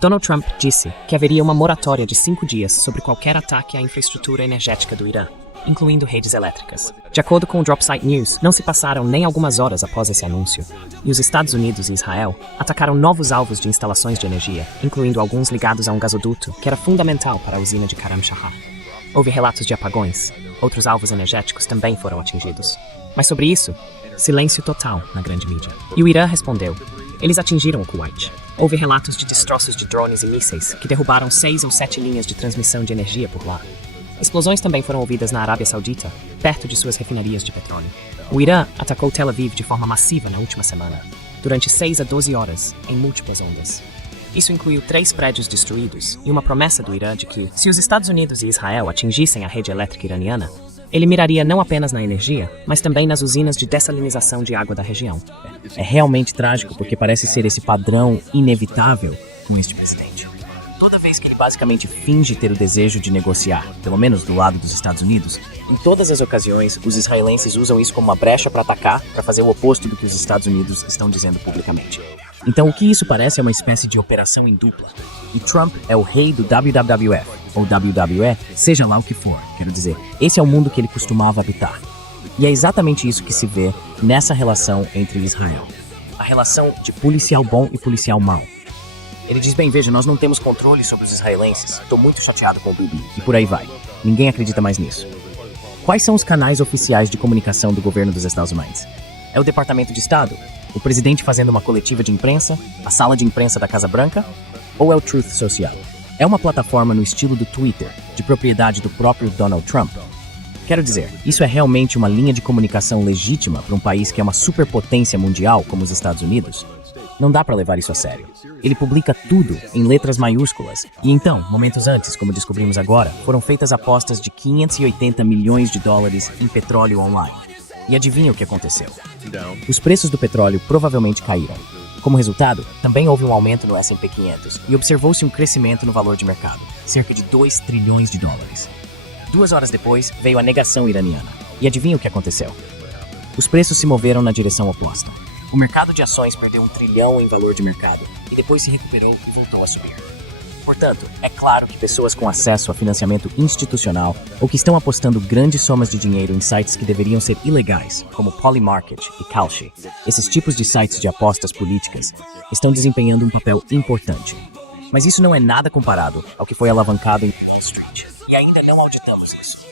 Donald Trump disse que haveria uma moratória de 5 dias sobre qualquer ataque à infraestrutura energética do Irã, incluindo redes elétricas. De acordo com o Dropsite News, não se passaram nem algumas horas após esse anúncio, e os Estados Unidos e Israel atacaram novos alvos de instalações de energia, incluindo alguns ligados a um gasoduto que era fundamental para a usina de Karam Shahar. Houve relatos de apagões. Outros alvos energéticos também foram atingidos. Mas sobre isso, silêncio total na grande mídia. E o Irã respondeu. Eles atingiram o Kuwait. Houve relatos de destroços de drones e mísseis que derrubaram 6 ou 7 linhas de transmissão de energia por lá. Explosões também foram ouvidas na Arábia Saudita, perto de suas refinarias de petróleo. O Irã atacou Tel Aviv de forma massiva na última semana, durante 6 a 12 horas, em múltiplas ondas. Isso incluiu 3 prédios destruídos e uma promessa do Irã de que, se os Estados Unidos e Israel atingissem a rede elétrica iraniana, ele miraria não apenas na energia, mas também nas usinas de dessalinização de água da região. É realmente trágico porque parece ser esse padrão inevitável com este presidente. Toda vez que ele basicamente finge ter o desejo de negociar, pelo menos do lado dos Estados Unidos, em todas as ocasiões, os israelenses usam isso como uma brecha para atacar, para fazer o oposto do que os Estados Unidos estão dizendo publicamente. Então, o que isso parece é uma espécie de operação em dupla. E Trump é o rei do WWF, ou WWE, seja lá o que for. Quero dizer, esse é o mundo que ele costumava habitar. E é exatamente isso que se vê nessa relação entre Israel. A relação de policial bom e policial mau. Ele diz, bem, veja, nós não temos controle sobre os israelenses. Estou muito chateado com o Bibi. E por aí vai. Ninguém acredita mais nisso. Quais são os canais oficiais de comunicação do governo dos Estados Unidos? É o Departamento de Estado? O presidente fazendo uma coletiva de imprensa? A sala de imprensa da Casa Branca? Ou é o Truth Social? É uma plataforma no estilo do Twitter, de propriedade do próprio Donald Trump? Quero dizer, isso é realmente uma linha de comunicação legítima para um país que é uma superpotência mundial como os Estados Unidos? Não dá para levar isso a sério. Ele publica tudo em letras maiúsculas. E então, momentos antes, como descobrimos agora, foram feitas apostas de 580 milhões de dólares em petróleo online. E adivinha o que aconteceu? Os preços do petróleo provavelmente caíram. Como resultado, também houve um aumento no S&P 500 e observou-se um crescimento no valor de mercado, cerca de 2 trilhões de dólares. 2 horas depois, veio a negação iraniana. E adivinha o que aconteceu? Os preços se moveram na direção oposta. O mercado de ações perdeu 1 trilhão em valor de mercado e depois se recuperou e voltou a subir. Portanto, é claro que pessoas com acesso a financiamento institucional ou que estão apostando grandes somas de dinheiro em sites que deveriam ser ilegais, como Polymarket e Kalshi, esses tipos de sites de apostas políticas, estão desempenhando um papel importante. Mas isso não é nada comparado ao que foi alavancado em Wall Street. E ainda não auditamos isso.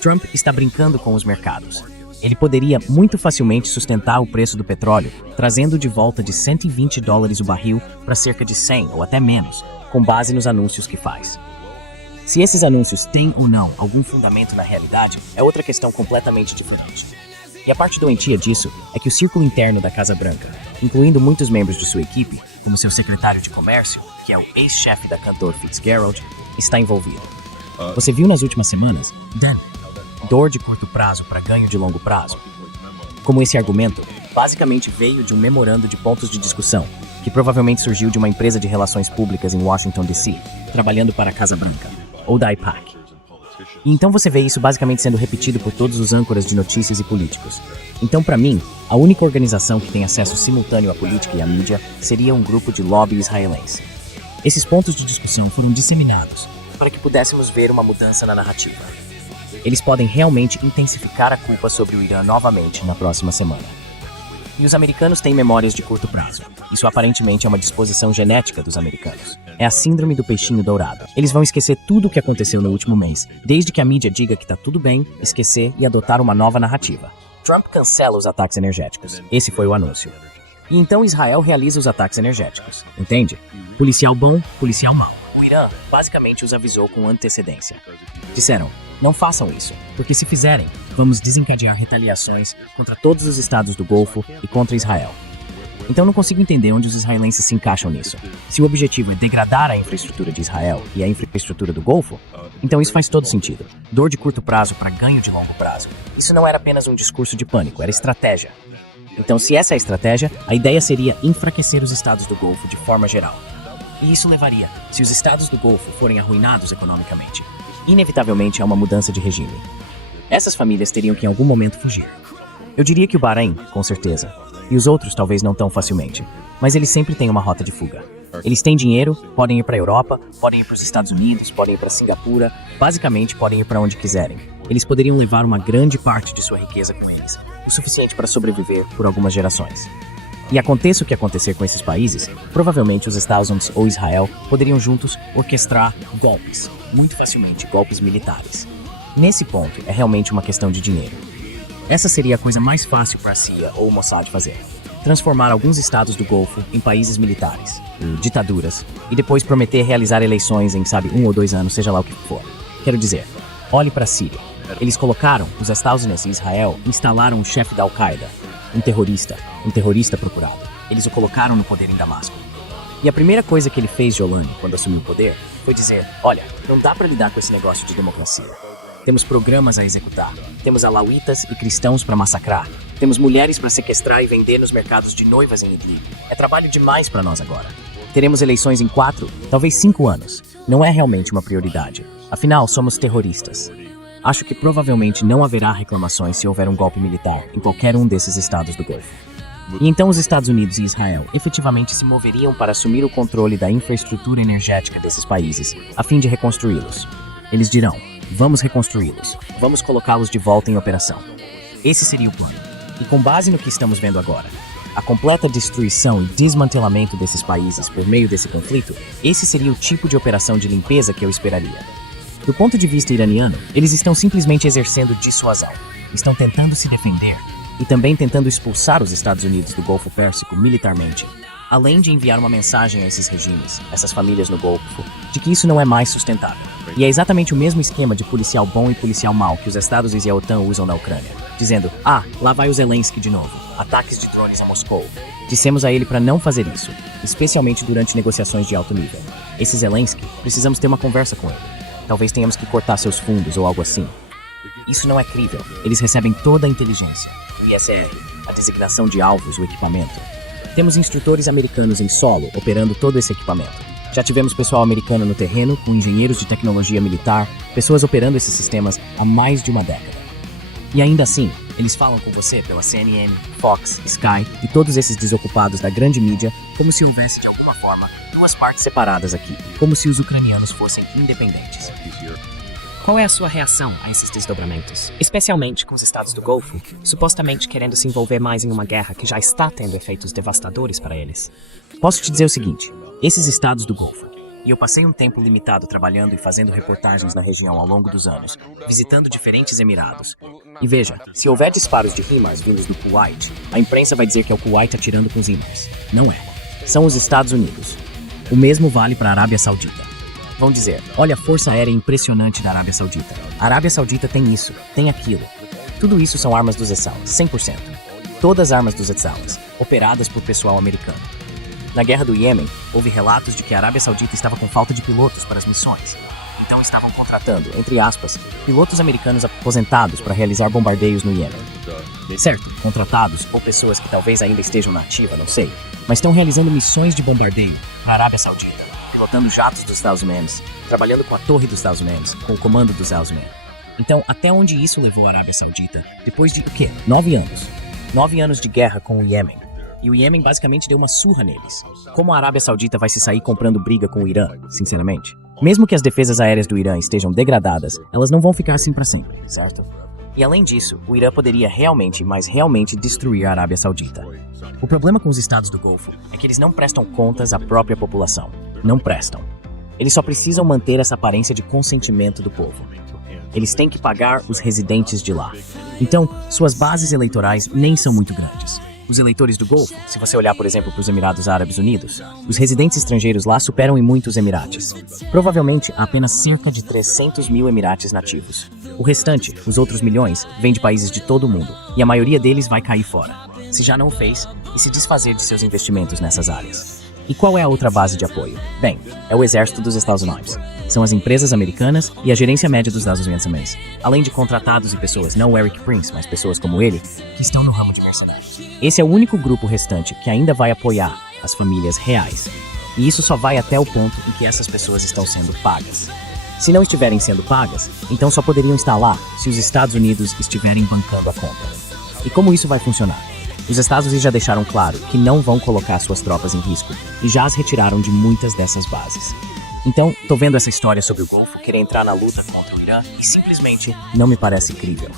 Trump está brincando com os mercados. Ele poderia muito facilmente sustentar o preço do petróleo, trazendo de volta de 120 dólares o barril para cerca de 100 ou até menos, com base nos anúncios que faz. Se esses anúncios têm ou não algum fundamento na realidade, é outra questão completamente diferente. E a parte doentia disso é que o círculo interno da Casa Branca, incluindo muitos membros de sua equipe, como seu secretário de comércio, que é o ex-chefe da cantor Fitzgerald, está envolvido. Você viu nas últimas semanas, Dan, dor de curto prazo para ganho de longo prazo. Como esse argumento basicamente veio de um memorando de pontos de discussão, que provavelmente surgiu de uma empresa de relações públicas em Washington, D.C., trabalhando para a Casa Branca, ou da AIPAC. E então você vê isso basicamente sendo repetido por todos os âncoras de notícias e políticos. Então, para mim, a única organização que tem acesso simultâneo à política e à mídia seria um grupo de lobby israelense. Esses pontos de discussão foram disseminados para que pudéssemos ver uma mudança na narrativa. Eles podem realmente intensificar a culpa sobre o Irã novamente na próxima semana. E os americanos têm memórias de curto prazo. Isso aparentemente é uma disposição genética dos americanos. É a síndrome do peixinho dourado. Eles vão esquecer tudo o que aconteceu no último mês, desde que a mídia diga que tá tudo bem, esquecer e adotar uma nova narrativa. Trump cancela os ataques energéticos. Esse foi o anúncio. E então Israel realiza os ataques energéticos. Entende? Policial bom, policial mau. O Irã basicamente os avisou com antecedência. Disseram, não façam isso, porque se fizerem, vamos desencadear retaliações contra todos os estados do Golfo e contra Israel. Então não consigo entender onde os israelenses se encaixam nisso. Se o objetivo é degradar a infraestrutura de Israel e a infraestrutura do Golfo, então isso faz todo sentido. Dor de curto prazo para ganho de longo prazo. Isso não era apenas um discurso de pânico, era estratégia. Então se essa é a estratégia, a ideia seria enfraquecer os estados do Golfo de forma geral. E isso levaria, se os estados do Golfo forem arruinados economicamente, inevitavelmente a uma mudança de regime. Essas famílias teriam que em algum momento fugir. Eu diria que o Bahrein, com certeza, e os outros talvez não tão facilmente, mas eles sempre têm uma rota de fuga. Eles têm dinheiro, podem ir para a Europa, podem ir para os Estados Unidos, podem ir para Singapura, basicamente podem ir para onde quiserem. Eles poderiam levar uma grande parte de sua riqueza com eles, o suficiente para sobreviver por algumas gerações. E aconteça o que acontecer com esses países, provavelmente os Estados Unidos ou Israel poderiam juntos orquestrar golpes, muito facilmente golpes militares. Nesse ponto, é realmente uma questão de dinheiro. Essa seria a coisa mais fácil para a CIA ou o Mossad fazer. Transformar alguns estados do Golfo em países militares, ditaduras, e depois prometer realizar eleições em, 1 ou 2 anos, seja lá o que for. Quero dizer, olhe para a Síria. Eles colocaram, os Estados Unidos e Israel instalaram o chefe da Al-Qaeda, um terrorista procurado. Eles o colocaram no poder em Damasco. E a primeira coisa que ele fez, Jolani, quando assumiu o poder, foi dizer, olha, não dá para lidar com esse negócio de democracia. Temos programas a executar, temos alauítas e cristãos para massacrar, temos mulheres para sequestrar e vender nos mercados de noivas em Idlib. É trabalho demais para nós agora. Teremos eleições em 4, talvez 5 anos. Não é realmente uma prioridade. Afinal, somos terroristas. Acho que provavelmente não haverá reclamações se houver um golpe militar em qualquer um desses estados do Golfo. E então os Estados Unidos e Israel efetivamente se moveriam para assumir o controle da infraestrutura energética desses países, a fim de reconstruí-los. Eles dirão, vamos reconstruí-los, vamos colocá-los de volta em operação. Esse seria o plano. E com base no que estamos vendo agora, a completa destruição e desmantelamento desses países por meio desse conflito, esse seria o tipo de operação de limpeza que eu esperaria. Do ponto de vista iraniano, eles estão simplesmente exercendo dissuasão. Estão tentando se defender e também tentando expulsar os Estados Unidos do Golfo Pérsico militarmente, além de enviar uma mensagem a esses regimes, essas famílias no Golfo, de que isso não é mais sustentável. E é exatamente o mesmo esquema de policial bom e policial mau que os Estados Unidos e a OTAN usam na Ucrânia, dizendo, lá vai o Zelensky de novo, ataques de drones a Moscou. Dissemos a ele para não fazer isso, especialmente durante negociações de alto nível. Esse Zelensky, precisamos ter uma conversa com ele. Talvez tenhamos que cortar seus fundos ou algo assim. Isso não é crível. Eles recebem toda a inteligência, o ISR, a designação de alvos, o equipamento. Temos instrutores americanos em solo operando todo esse equipamento. Já tivemos pessoal americano no terreno, com engenheiros de tecnologia militar, pessoas operando esses sistemas há mais de uma década. E ainda assim, eles falam com você pela CNN, Fox, Sky e todos esses desocupados da grande mídia como se houvesse de alguma forma 2 partes separadas aqui, como se os ucranianos fossem independentes. Qual é a sua reação a esses desdobramentos? Especialmente com os estados do Golfo, supostamente querendo se envolver mais em uma guerra que já está tendo efeitos devastadores para eles. Posso te dizer o seguinte, esses estados do Golfo, e eu passei um tempo limitado trabalhando e fazendo reportagens na região ao longo dos anos, visitando diferentes emirados. E veja, se houver disparos de HIMARS vindos do Kuwait, a imprensa vai dizer que é o Kuwait atirando com os HIMARS. Não é. São os Estados Unidos. O mesmo vale para a Arábia Saudita. Vão dizer, olha a força aérea impressionante da Arábia Saudita. A Arábia Saudita tem isso, tem aquilo. Tudo isso são armas dos Essalas, 100%. Todas as armas dos Essalas, operadas por pessoal americano. Na guerra do Iêmen, houve relatos de que a Arábia Saudita estava com falta de pilotos para as missões. Então estavam contratando, entre aspas, pilotos americanos aposentados para realizar bombardeios no Iêmen. Certo, contratados ou pessoas que talvez ainda estejam na ativa, não sei, mas estão realizando missões de bombardeio para a Arábia Saudita, pilotando jatos dos Estados Unidos, trabalhando com a torre dos Estados Unidos, com o comando dos Estados Unidos. Então, até onde isso levou a Arábia Saudita, depois de, 9 anos? 9 anos de guerra com o Iêmen. E o Iêmen basicamente deu uma surra neles. Como a Arábia Saudita vai se sair comprando briga com o Irã, sinceramente? Mesmo que as defesas aéreas do Irã estejam degradadas, elas não vão ficar assim para sempre, certo? E além disso, o Irã poderia realmente, mas realmente destruir a Arábia Saudita. O problema com os estados do Golfo é que eles não prestam contas à própria população. Não prestam. Eles só precisam manter essa aparência de consentimento do povo. Eles têm que pagar os residentes de lá. Então, suas bases eleitorais nem são muito grandes. Os eleitores do Golfo, se você olhar, por exemplo, para os Emirados Árabes Unidos, os residentes estrangeiros lá superam em muitos Emirates. Provavelmente, há apenas cerca de 300 mil Emirates nativos. O restante, os outros milhões, vem de países de todo o mundo, e a maioria deles vai cair fora, se já não o fez, e se desfazer de seus investimentos nessas áreas. E qual é a outra base de apoio? Bem, é o exército dos Estados Unidos. São as empresas americanas e a gerência média dos Estados Unidos também. Além de contratados e pessoas, não o Eric Prince, mas pessoas como ele, que estão no ramo de mercenários. Esse é o único grupo restante que ainda vai apoiar as famílias reais. E isso só vai até o ponto em que essas pessoas estão sendo pagas. Se não estiverem sendo pagas, então só poderiam estar lá se os Estados Unidos estiverem bancando a conta. E como isso vai funcionar? Os Estados Unidos já deixaram claro que não vão colocar suas tropas em risco e já as retiraram de muitas dessas bases. Então, tô vendo essa história sobre o Golfo querer entrar na luta contra o Irã e simplesmente não me parece crível.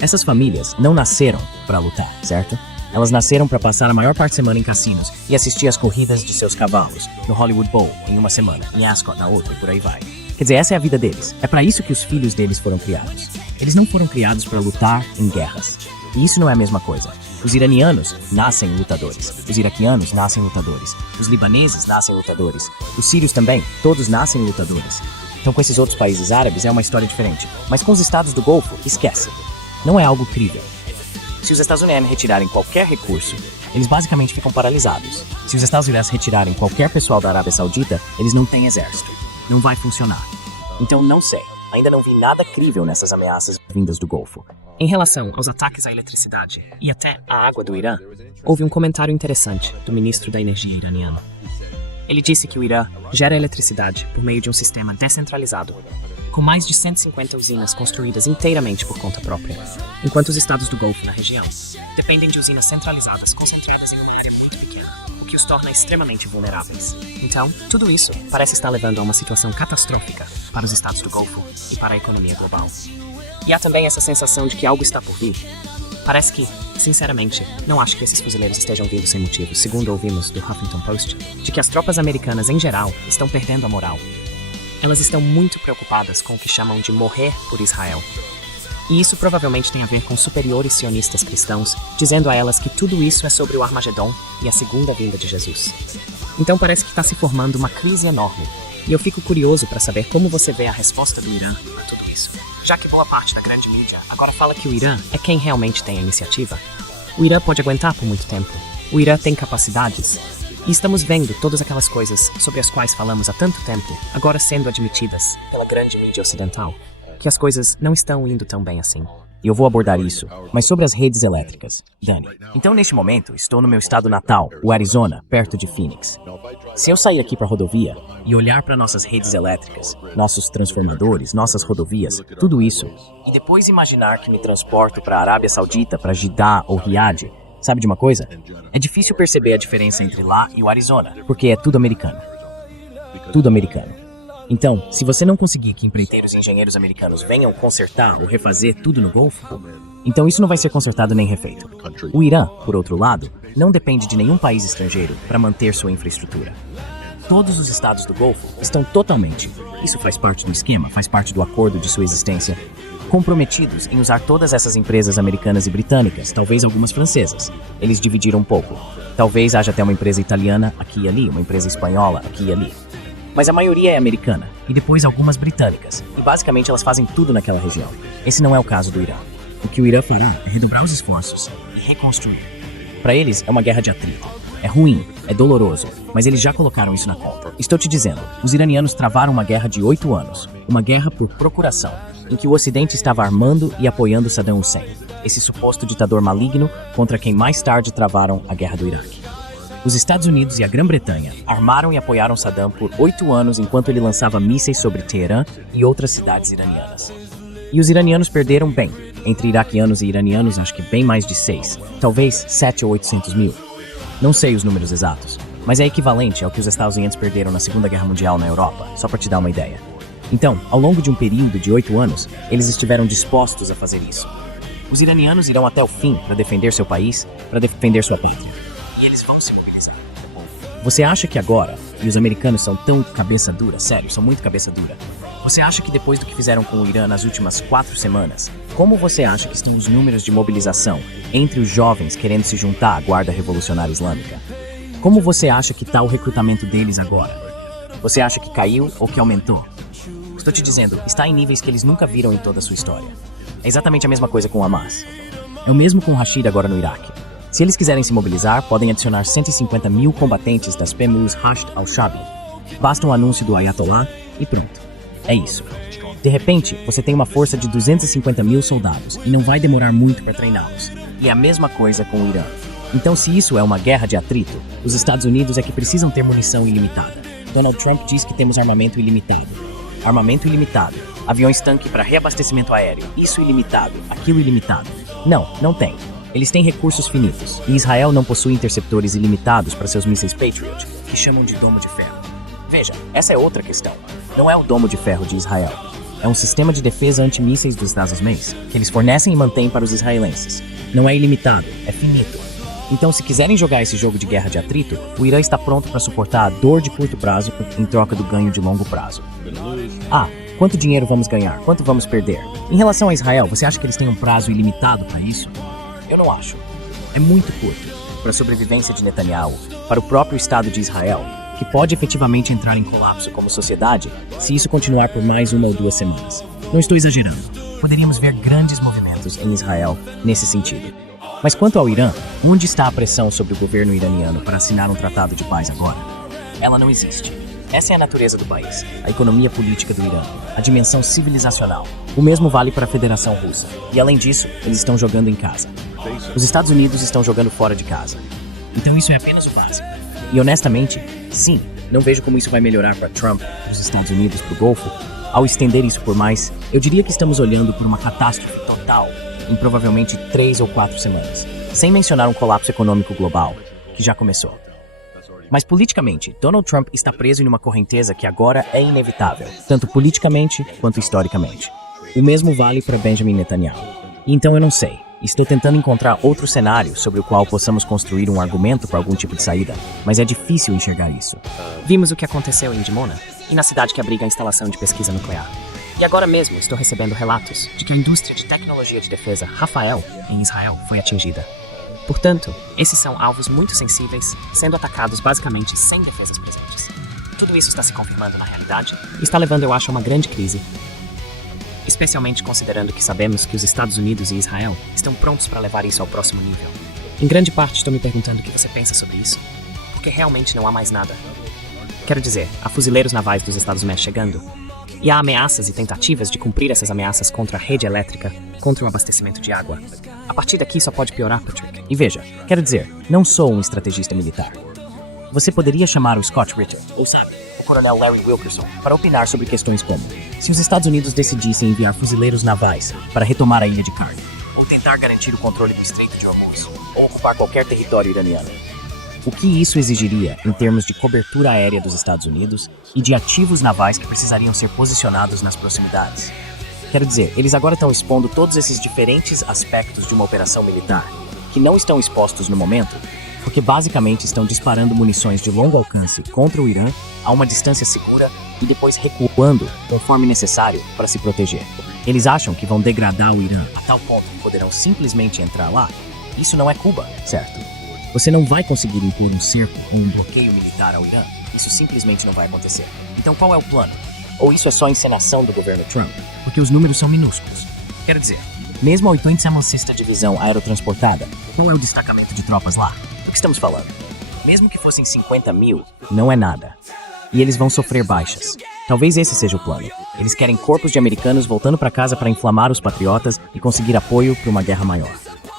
Essas famílias não nasceram para lutar, certo? Elas nasceram para passar a maior parte da semana em cassinos e assistir às corridas de seus cavalos no Hollywood Bowl em uma semana, em Ascot na outra e por aí vai. Quer dizer, essa é a vida deles. É para isso que os filhos deles foram criados. Eles não foram criados para lutar em guerras. E isso não é a mesma coisa. Os iranianos nascem lutadores. Os iraquianos nascem lutadores. Os libaneses nascem lutadores. Os sírios também, todos nascem lutadores. Então com esses outros países árabes é uma história diferente. Mas com os estados do Golfo, esquece. Não é algo crível. Se os Estados Unidos retirarem qualquer recurso, eles basicamente ficam paralisados. Se os Estados Unidos retirarem qualquer pessoal da Arábia Saudita, eles não têm exército. Não vai funcionar. Então não sei. Ainda não vi nada crível nessas ameaças vindas do Golfo. Em relação aos ataques à eletricidade e até à água do Irã, houve um comentário interessante do ministro da Energia iraniano. Ele disse que o Irã gera eletricidade por meio de um sistema descentralizado, com mais de 150 usinas construídas inteiramente por conta própria, enquanto os estados do Golfo na região dependem de usinas centralizadas concentradas em uma área muito pequena, o que os torna extremamente vulneráveis. Então, tudo isso parece estar levando a uma situação catastrófica para os estados do Golfo e para a economia global. E há também essa sensação de que algo está por vir. Parece que, sinceramente, não acho que esses fuzileiros estejam vindo sem motivo, segundo ouvimos do Huffington Post, de que as tropas americanas em geral estão perdendo a moral. Elas estão muito preocupadas com o que chamam de morrer por Israel. E isso provavelmente tem a ver com superiores sionistas cristãos, dizendo a elas que tudo isso é sobre o Armagedon e a segunda vinda de Jesus. Então parece que está se formando uma crise enorme. E eu fico curioso para saber como você vê a resposta do Irã a tudo isso. Já que boa parte da grande mídia agora fala que o Irã é quem realmente tem a iniciativa. O Irã pode aguentar por muito tempo. O Irã tem capacidades. E estamos vendo todas aquelas coisas sobre as quais falamos há tanto tempo, agora sendo admitidas pela grande mídia ocidental, que as coisas não estão indo tão bem assim. E eu vou abordar isso, mas sobre as redes elétricas. Dani, então neste momento estou no meu estado natal, o Arizona, perto de Phoenix. Se eu sair aqui para a rodovia e olhar para nossas redes elétricas, nossos transformadores, nossas rodovias, tudo isso, e depois imaginar que me transporto para a Arábia Saudita, para Jeddah ou Riad, sabe de uma coisa? É difícil perceber a diferença entre lá e o Arizona, porque é tudo americano. Tudo americano. Então, se você não conseguir que empreiteiros e engenheiros americanos venham consertar ou refazer tudo no Golfo, então isso não vai ser consertado nem refeito. O Irã, por outro lado, não depende de nenhum país estrangeiro para manter sua infraestrutura. Todos os estados do Golfo estão totalmente, isso faz parte do esquema, faz parte do acordo de sua existência, comprometidos em usar todas essas empresas americanas e britânicas, talvez algumas francesas. Eles dividiram um pouco. Talvez haja até uma empresa italiana aqui e ali, uma empresa espanhola aqui e ali. Mas a maioria é americana, e depois algumas britânicas, e basicamente elas fazem tudo naquela região. Esse não é o caso do Irã. O que o Irã fará é redobrar os esforços e reconstruir. Para eles, é uma guerra de atrito. É ruim, é doloroso, mas eles já colocaram isso na conta. Estou te dizendo, os iranianos travaram uma guerra de 8 anos, uma guerra por procuração, em que o Ocidente estava armando e apoiando Saddam Hussein, esse suposto ditador maligno contra quem mais tarde travaram a guerra do Iraque. Os Estados Unidos e a Grã-Bretanha armaram e apoiaram Saddam por 8 anos enquanto ele lançava mísseis sobre Teherã e outras cidades iranianas. E os iranianos perderam bem. Entre iraquianos e iranianos, acho que bem mais de 6, talvez 7 ou 800 mil. Não sei os números exatos, mas é equivalente ao que os Estados Unidos perderam na Segunda Guerra Mundial na Europa, só para te dar uma ideia. Então, ao longo de um período de 8 anos, eles estiveram dispostos a fazer isso. Os iranianos irão até o fim para defender seu país, para defender sua pátria. E eles vão se mobilizar. Você acha que agora, e os americanos são tão cabeça dura, sério, são muito cabeça dura, você acha que depois do que fizeram com o Irã nas últimas 4 semanas, como você acha que estão os números de mobilização entre os jovens querendo se juntar à Guarda Revolucionária Islâmica? Como você acha que está o recrutamento deles agora? Você acha que caiu ou que aumentou? Estou te dizendo, está em níveis que eles nunca viram em toda a sua história. É exatamente a mesma coisa com o Hamas. É o mesmo com o Rashid agora no Iraque. Se eles quiserem se mobilizar, podem adicionar 150 mil combatentes das PMUs Hashd al-Shabi. Basta um anúncio do Ayatollah e pronto. É isso. De repente, você tem uma força de 250 mil soldados e não vai demorar muito para treiná-los. E é a mesma coisa com o Irã. Então, se isso é uma guerra de atrito, os Estados Unidos é que precisam ter munição ilimitada. Donald Trump diz que temos armamento ilimitado. Armamento ilimitado. Aviões tanque para reabastecimento aéreo. Isso ilimitado. Aquilo ilimitado. Não tem. Eles têm recursos finitos, e Israel não possui interceptores ilimitados para seus mísseis Patriot, que chamam de Domo de Ferro. Veja, essa é outra questão. Não é o Domo de Ferro de Israel. É um sistema de defesa antimísseis dos Estados Unidos, que eles fornecem e mantêm para os israelenses. Não é ilimitado, é finito. Então, se quiserem jogar esse jogo de guerra de atrito, o Irã está pronto para suportar a dor de curto prazo em troca do ganho de longo prazo. Quanto dinheiro vamos ganhar? Quanto vamos perder? Em relação a Israel, você acha que eles têm um prazo ilimitado para isso? Eu não acho. É muito curto para a sobrevivência de Netanyahu, para o próprio Estado de Israel, que pode efetivamente entrar em colapso como sociedade se isso continuar por mais 1 ou 2 semanas. Não estou exagerando. Poderíamos ver grandes movimentos em Israel nesse sentido. Mas quanto ao Irã, onde está a pressão sobre o governo iraniano para assinar um tratado de paz agora? Ela não existe. Essa é a natureza do país, a economia política do Irã, a dimensão civilizacional. O mesmo vale para a Federação Russa. E além disso, eles estão jogando em casa. Os Estados Unidos estão jogando fora de casa. Então isso é apenas o básico. E honestamente, sim, não vejo como isso vai melhorar para Trump, os Estados Unidos, para o Golfo. Ao estender isso por mais, eu diria que estamos olhando por uma catástrofe total em provavelmente 3 ou 4 semanas, sem mencionar um colapso econômico global, que já começou. Mas politicamente, Donald Trump está preso em uma correnteza que agora é inevitável, tanto politicamente quanto historicamente. O mesmo vale para Benjamin Netanyahu. Então eu não sei. Estou tentando encontrar outro cenário sobre o qual possamos construir um argumento para algum tipo de saída, mas é difícil enxergar isso. Vimos o que aconteceu em Dimona e na cidade que abriga a instalação de pesquisa nuclear. E agora mesmo estou recebendo relatos de que a indústria de tecnologia de defesa Rafael, em Israel, foi atingida. Portanto, esses são alvos muito sensíveis, sendo atacados basicamente sem defesas presentes. Tudo isso está se confirmando na realidade e está levando, eu acho, a uma grande crise. Especialmente considerando que sabemos que os Estados Unidos e Israel estão prontos para levar isso ao próximo nível. Em grande parte estou me perguntando o que você pensa sobre isso, porque realmente não há mais nada. Quero dizer, há fuzileiros navais dos Estados Unidos chegando, e há ameaças e tentativas de cumprir essas ameaças contra a rede elétrica, contra o abastecimento de água. A partir daqui só pode piorar, Patrick. E veja, quero dizer, não sou um estrategista militar. Você poderia chamar o Scott Ritter, ou sabe, o coronel Larry Wilkerson, para opinar sobre questões como: se os Estados Unidos decidissem enviar fuzileiros navais para retomar a ilha de Karni, ou tentar garantir o controle do Estreito de Hormuz, ou ocupar qualquer território iraniano. O que isso exigiria em termos de cobertura aérea dos Estados Unidos e de ativos navais que precisariam ser posicionados nas proximidades? Quero dizer, eles agora estão expondo todos esses diferentes aspectos de uma operação militar, que não estão expostos no momento, porque basicamente estão disparando munições de longo alcance contra o Irã a uma distância segura e depois recuando conforme necessário para se proteger. Eles acham que vão degradar o Irã a tal ponto que poderão simplesmente entrar lá? Isso não é Cuba, certo? Você não vai conseguir impor um cerco ou um bloqueio militar ao Irã. Isso simplesmente não vai acontecer. Então qual é o plano? Ou isso é só encenação do governo Trump? Porque os números são minúsculos. Quero dizer, mesmo a 86ª Divisão Aerotransportada, qual é o destacamento de tropas lá? Do que estamos falando? Mesmo que fossem 50 mil, não é nada. E eles vão sofrer baixas. Talvez esse seja o plano. Eles querem corpos de americanos voltando para casa para inflamar os patriotas e conseguir apoio para uma guerra maior.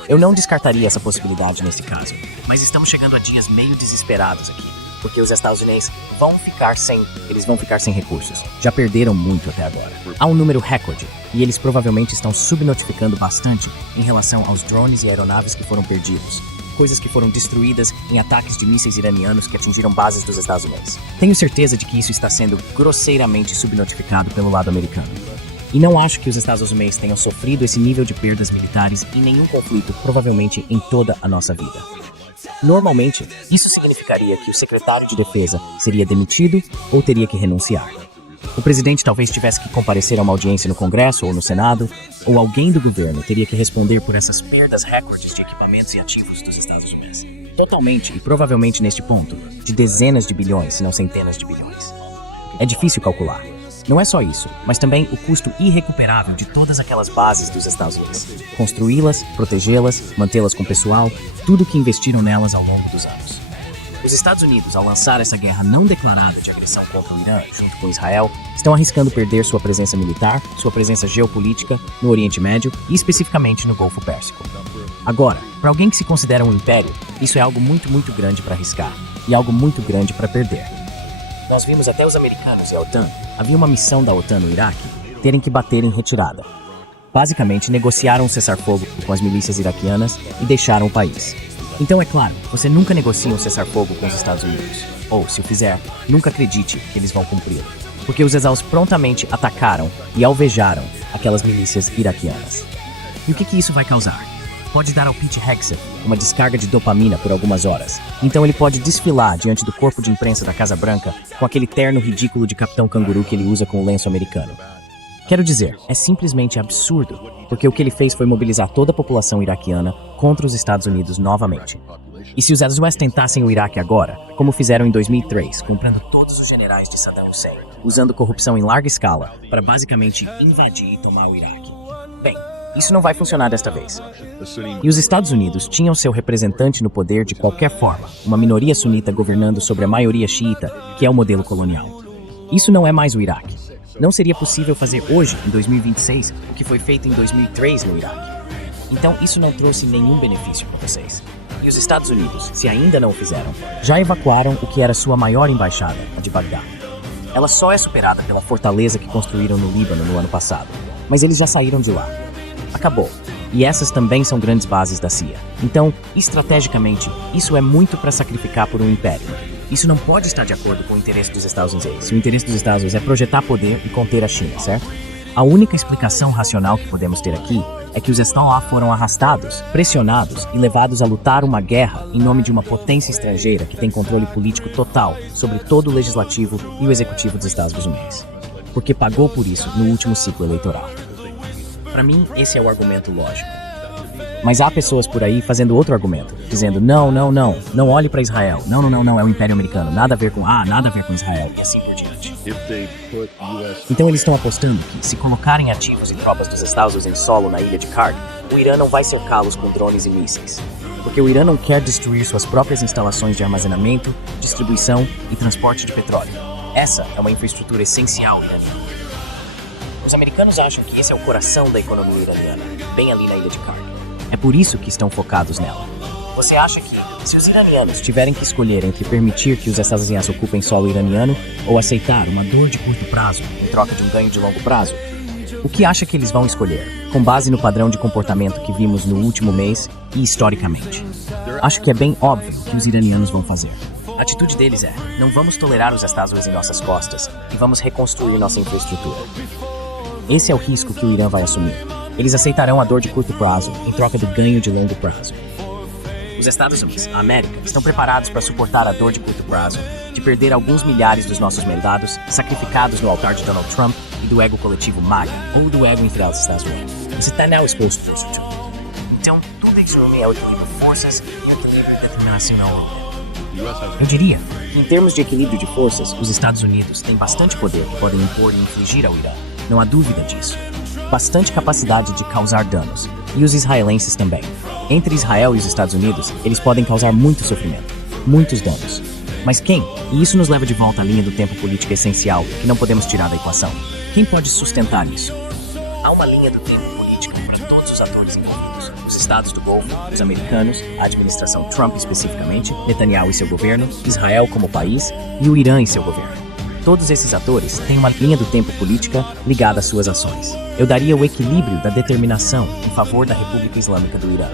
Eu não descartaria essa possibilidade nesse caso, mas estamos chegando a dias meio desesperados aqui, porque os Estados Unidos vão ficar sem recursos. Já perderam muito até agora. Há um número recorde, e eles provavelmente estão subnotificando bastante em relação aos drones e aeronaves que foram perdidos, coisas que foram destruídas em ataques de mísseis iranianos que atingiram bases dos Estados Unidos. Tenho certeza de que isso está sendo grosseiramente subnotificado pelo lado americano. E não acho que os Estados Unidos tenham sofrido esse nível de perdas militares em nenhum conflito, provavelmente em toda a nossa vida. Normalmente, isso significaria que o secretário de defesa seria demitido ou teria que renunciar. O presidente talvez tivesse que comparecer a uma audiência no Congresso ou no Senado, ou alguém do governo teria que responder por essas perdas recordes de equipamentos e ativos dos Estados Unidos. Totalmente e provavelmente neste ponto, de dezenas de bilhões, se não centenas de bilhões. É difícil calcular. Não é só isso, mas também o custo irrecuperável de todas aquelas bases dos Estados Unidos. Construí-las, protegê-las, mantê-las com pessoal, tudo que investiram nelas ao longo dos anos. Os Estados Unidos, ao lançar essa guerra não declarada de agressão contra o Irã, junto com Israel, estão arriscando perder sua presença militar, sua presença geopolítica no Oriente Médio e especificamente no Golfo Pérsico. Agora, para alguém que se considera um império, isso é algo muito grande para arriscar e algo muito grande para perder. Nós vimos até os americanos e a OTAN, havia uma missão da OTAN no Iraque, terem que bater em retirada. Basicamente, negociaram um cessar-fogo com as milícias iraquianas e deixaram o país. Então, é claro, você nunca negocia um cessar-fogo com os Estados Unidos. Ou, se o fizer, nunca acredite que eles vão cumpri-lo. Porque os exaus prontamente atacaram e alvejaram aquelas milícias iraquianas. E o que isso vai causar? Pode dar ao Pete Hegseth uma descarga de dopamina por algumas horas. Então ele pode desfilar diante do corpo de imprensa da Casa Branca com aquele terno ridículo de Capitão Canguru que ele usa com o lenço americano. Quero dizer, é simplesmente absurdo, porque o que ele fez foi mobilizar toda a população iraquiana contra os Estados Unidos novamente. E se os exércitos tentassem o Iraque agora, como fizeram em 2003, comprando todos os generais de Saddam Hussein, usando corrupção em larga escala para basicamente invadir e tomar o Iraque? Bem, isso não vai funcionar desta vez. E os Estados Unidos tinham seu representante no poder de qualquer forma, uma minoria sunita governando sobre a maioria xiita, que é o modelo colonial. Isso não é mais o Iraque. Não seria possível fazer hoje, em 2026, o que foi feito em 2003 no Iraque. Então isso não trouxe nenhum benefício para vocês. E os Estados Unidos, se ainda não o fizeram, já evacuaram o que era sua maior embaixada, a de Bagdá. Ela só é superada pela fortaleza que construíram no Líbano no ano passado, mas eles já saíram de lá. Acabou. E essas também são grandes bases da CIA. Então, estrategicamente, isso é muito para sacrificar por um império. Isso não pode estar de acordo com o interesse dos Estados Unidos. O interesse dos Estados Unidos é projetar poder e conter a China, certo? A única explicação racional que podemos ter aqui é que os estão lá foram arrastados, pressionados e levados a lutar uma guerra em nome de uma potência estrangeira que tem controle político total sobre todo o legislativo e o executivo dos Estados Unidos. Porque pagou por isso no último ciclo eleitoral. Para mim, esse é o argumento lógico. Mas há pessoas por aí fazendo outro argumento, dizendo não olhe para Israel, não, é o Império Americano, nada a ver com Israel, e assim por diante. Então eles estão apostando que, se colocarem ativos e tropas dos Estados Unidos em solo na ilha de Karg, o Irã não vai cercá-los com drones e mísseis. Porque o Irã não quer destruir suas próprias instalações de armazenamento, distribuição e transporte de petróleo. Essa é uma infraestrutura essencial iraniana. Os americanos acham que esse é o coração da economia iraniana, bem ali na ilha de Karg. É por isso que estão focados nela. Você acha que, se os iranianos tiverem que escolher entre permitir que os Estados Unidos ocupem solo iraniano ou aceitar uma dor de curto prazo em troca de um ganho de longo prazo, o que acha que eles vão escolher, com base no padrão de comportamento que vimos no último mês e historicamente? Acho que é bem óbvio que os iranianos vão fazer. A atitude deles é: não vamos tolerar os Estados Unidos em nossas costas e vamos reconstruir nossa infraestrutura. Esse é o risco que o Irã vai assumir. Eles aceitarão a dor de curto prazo em troca do ganho de longo prazo. Os Estados Unidos, a América, estão preparados para suportar a dor de curto prazo de perder alguns milhares dos nossos soldados sacrificados no altar de Donald Trump e do ego coletivo MAGA ou do ego infidel dos Estados Unidos. Você está now exposto a isso. Então, tudo isso é o equilíbrio de forças e o equilíbrio de determinação na ONU. Eu diria que, em termos de equilíbrio de forças, os Estados Unidos têm bastante poder que podem impor e infligir ao Irã. Não há dúvida disso. Bastante capacidade de causar danos, e os israelenses também. Entre Israel e os Estados Unidos, eles podem causar muito sofrimento, muitos danos. Mas quem? E isso nos leva de volta à linha do tempo política essencial que não podemos tirar da equação. Quem pode sustentar isso? Há uma linha do tempo político para todos os atores envolvidos. Os estados do Golfo, os americanos, a administração Trump especificamente, Netanyahu e seu governo, Israel como país e o Irã e seu governo. Todos esses atores têm uma linha do tempo política ligada às suas ações. Eu daria o equilíbrio da determinação em favor da República Islâmica do Irã.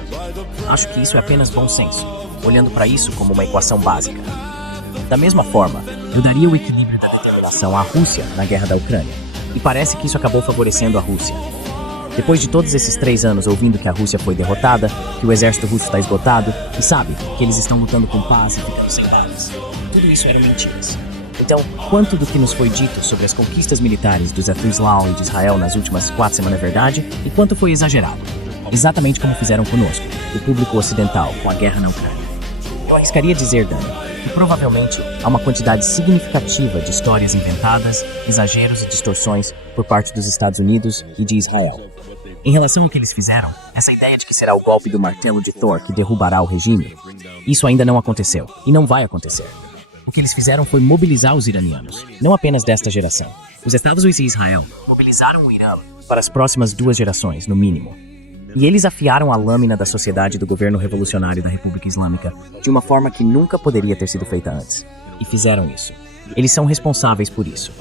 Acho que isso é apenas bom senso, olhando para isso como uma equação básica. Da mesma forma, eu daria o equilíbrio da determinação à Rússia na guerra da Ucrânia. E parece que isso acabou favorecendo a Rússia. Depois de todos esses 3 anos ouvindo que a Rússia foi derrotada, que o exército russo está esgotado, e sabe que eles estão lutando com paz e ficando sem balas. Tudo isso eram mentiras. Então, quanto do que nos foi dito sobre as conquistas militares dos Islão e de Israel nas últimas 4 semanas é verdade, e quanto foi exagerado? Exatamente como fizeram conosco, o público ocidental, com a guerra na Ucrânia. Eu arriscaria dizer, Dani, que provavelmente há uma quantidade significativa de histórias inventadas, exageros e distorções por parte dos Estados Unidos e de Israel. Em relação ao que eles fizeram, essa ideia de que será o golpe do martelo de Thor que derrubará o regime, isso ainda não aconteceu, e não vai acontecer. O que eles fizeram foi mobilizar os iranianos, não apenas desta geração. Os Estados Unidos e Israel mobilizaram o Irã para as próximas 2 gerações, no mínimo. E eles afiaram a lâmina da sociedade do governo revolucionário da República Islâmica de uma forma que nunca poderia ter sido feita antes. E fizeram isso. Eles são responsáveis por isso.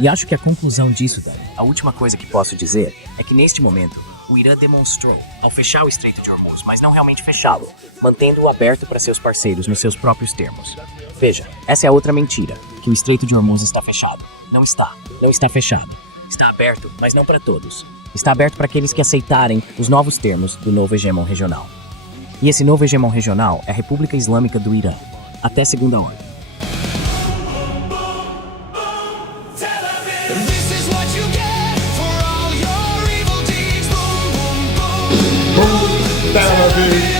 E acho que a conclusão disso, Dani, a última coisa que posso dizer é que neste momento, o Irã demonstrou ao fechar o Estreito de Hormuz, mas não realmente fechá-lo, mantendo-o aberto para seus parceiros nos seus próprios termos. Veja, essa é a outra mentira, que o Estreito de Hormuz está fechado. Não está. Não está fechado. Está aberto, mas não para todos. Está aberto para aqueles que aceitarem os novos termos do novo hegemon regional. E esse novo hegemon regional é a República Islâmica do Irã, até segunda ordem. This is what you get for all your evil deeds. Boom, boom, boom. Tel Aviv.